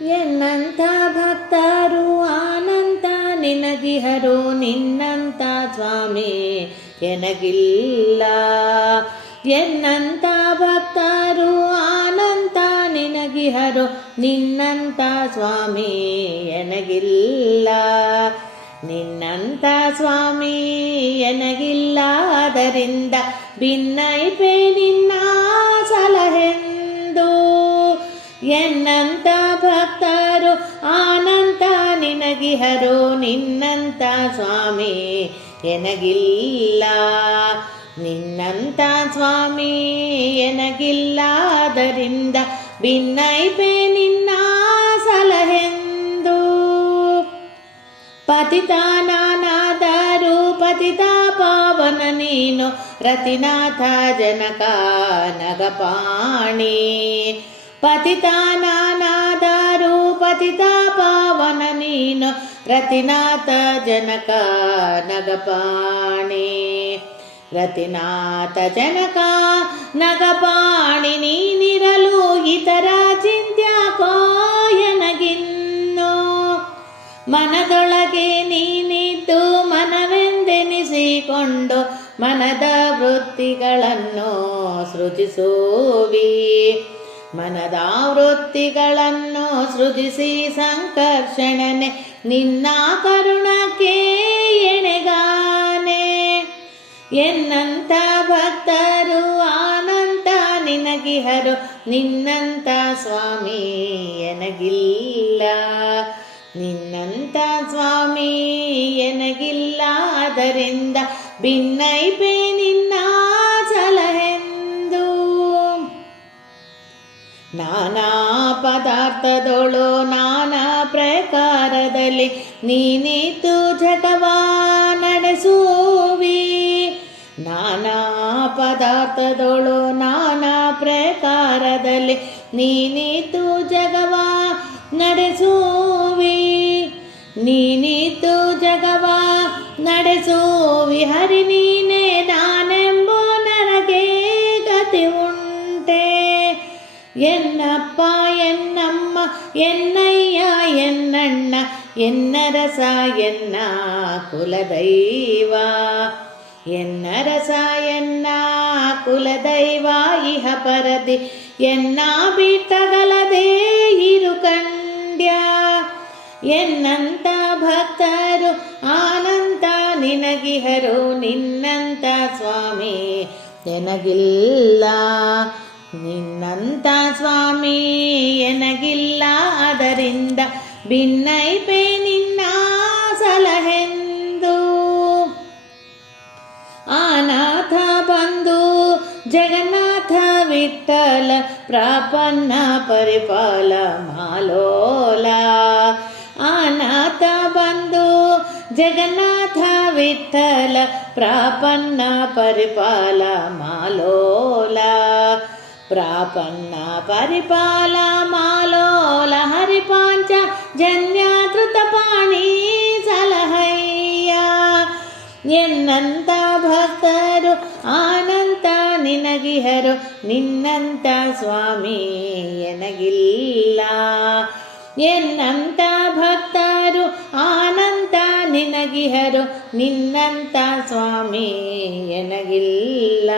ಎನ್ನಂಥ ಭಕ್ತರು, ಆನಂತ ನಿನಗಿಹರು ನಿನ್ನಂಥ ಸ್ವಾಮಿ ಎನಗಿಲ್ಲ. ಎನ್ನಂಥ ಭಕ್ತರು, ಆನಂತ ನಿನಗಿಹರು ನಿನ್ನಂಥ ಸ್ವಾಮಿ ಎನಗಿಲ್ಲ. ನಿನ್ನಂಥ ಸ್ವಾಮಿ ಎನಗಿಲ್ಲ ಅದರಿಂದ ಭಿನ್ನೈಪೆ ನಿನ್ನ ಭಕ್ತರು ಆನಂತ ನಿನಗಿಹರು ನಿನ್ನಂತ ಸ್ವಾಮಿ, ಎನಗಿಲ್ಲ. ನಿನ್ನಂತ ಸ್ವಾಮಿ, ಎನಗಿಲ್ಲಾದರಿಂದ ಭಿನ್ನೈಪೆ ನಿನ್ನ ಸಲಹೆಂದು. ಪತಿತಾನಾದರೂ ಪತಿತ ಪಾವನ ನೀನು, ರತಿನಾಥ ಜನಕ ನಗಪಾಣಿ. ಪತಿತಾನಾದರೂ ಪತಿತ ಪಾವನ ನೀನು, ರತಿನಾಥ ಜನಕ ನಗಪಾಣಿ. ರತಿನಾಥ ಜನಕ ನಗಪಾಣಿ, ನೀನಿರಲು ಇತರ ಚಿಂತ್ಯ ಎನಗಿನ್ನೋ ಮನದೊಳಗೆ ನೀನಿದ್ದು ಮನವೆಂದೆನಿಸಿಕೊಂಡು, ಮನದ ವೃತ್ತಿಗಳನ್ನು ಸೃಜಿಸುವಿ. ಮನದ ವೃತ್ತಿಗಳನ್ನು ಸೃಜಿಸಿ ಸಂಕರ್ಷಣನೆ, ನಿನ್ನ ಕರುಣಕ್ಕೆ ಎಣೆಗಾನೆ. ಎನ್ನಂತ ಭಕ್ತರು, ಆನಂತ ನಿನಗಿಹರು, ನಿನ್ನಂತ ಸ್ವಾಮಿ ಎನಗಿಲ್ಲ. ನಿನ್ನಂತ ಸ್ವಾಮಿ ಎನಗಿಲ್ಲ, ಅದರಿಂದ ಭಿನ್ನೈಪೆ ನಿನ್ನ ನಾನಾ ಪದಾರ್ಥದೊಳು ನಾನಾ ಪ್ರಕಾರದಲ್ಲಿ ನೀನಿತು ಜಗವ ನಡೆಸುವಿ. ನಾನಾ ಪದಾರ್ಥದೊಳು ನಾನಾ ಪ್ರಕಾರದಲ್ಲಿ ನೀನಿತು ಜಗವ ನಡೆಸುವಿ. ನೀನಿತು ಜಗವ ನಡೆಸುವಿ. ಹರಿ ನೀನೇ ನಾನೆಂಬೋ ಎನ್ನಪ್ಪ, ಎನ್ನಮ್ಮ, ಎನ್ನಯ್ಯ, ಎನ್ನಣ್ಣ, ಎನ್ನರಸ, ಎನ್ನ ಕುಲದೈವ. ಎನ್ನರಸ, ಎನ್ನ ಕುಲದೈವ, ಇಹ ಪರದಿ, ಎನ್ನ ಬಿಟ್ಟಗಲದೆ ಇರು ಕಂಡ್ಯ. ಎನ್ನಂತ ಭಕ್ತರು, ಆನಂತ ನಿನಗಿಹರು, ನಿನ್ನಂತ ಸ್ವಾಮಿ ಎನಗಿಲ್ಲ ನಿನ್ನಂತ ಸ್ವಾಮಿ ಎನಗಿಲ್ಲ ಅದರಿಂದ ಭಿನ್ನೈಪೆ ನಿನ್ನ ಸಲಹೆಂದು ಆನಾಥ ಬಂದು ಜಗನ್ನಾಥ ವಿಠಲ ಪ್ರಾಪನ್ನ ಪರಿಪಾಲ ಮಾಲೋಲ ಆನಾಥ ಬಂದು ಜಗನ್ನಾಥ ವಿಠಲ ಪ್ರಾಪನ್ನ ಪರಿಪಾಲ ಮಾಲೋಲ ಪ್ರಾಪನ್ನ ಪರಿಪಾಲ ಮಾಲೋಲ ಹರಿಪಾಂಚ ಜನ್ಯಾತೃತ ಪಾಣಿ ಸಲಹಯ್ಯ ಎನ್ನಂತ ಭಕ್ತರು ಆನಂತ ನಿನಗಿಹರು ನಿನ್ನಂತ ಸ್ವಾಮಿ ಎನಗಿಲ್ಲ ಎನ್ನಂತ ಭಕ್ತರು ಆನಂತ ನಿನಗಿಹರು ನಿನ್ನಂತ ಸ್ವಾಮಿ ಎನಗಿಲ್ಲ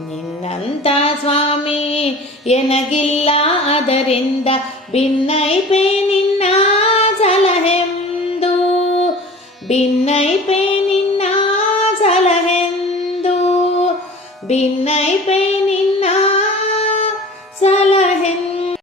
ನಿನ್ನಂತ ಸ್ವಾಮಿ ಎನಗಿಲ್ಲ ಅದರಿಂದ ಭಿನ್ನೈಪೆ ನಿನ್ನ ಸಲಹೆಂದು. ಭಿನ್ನೈಪೆ ನಿನ್ನ ಸಲಹೆಂದು. ಭಿನ್ನೈಪೆ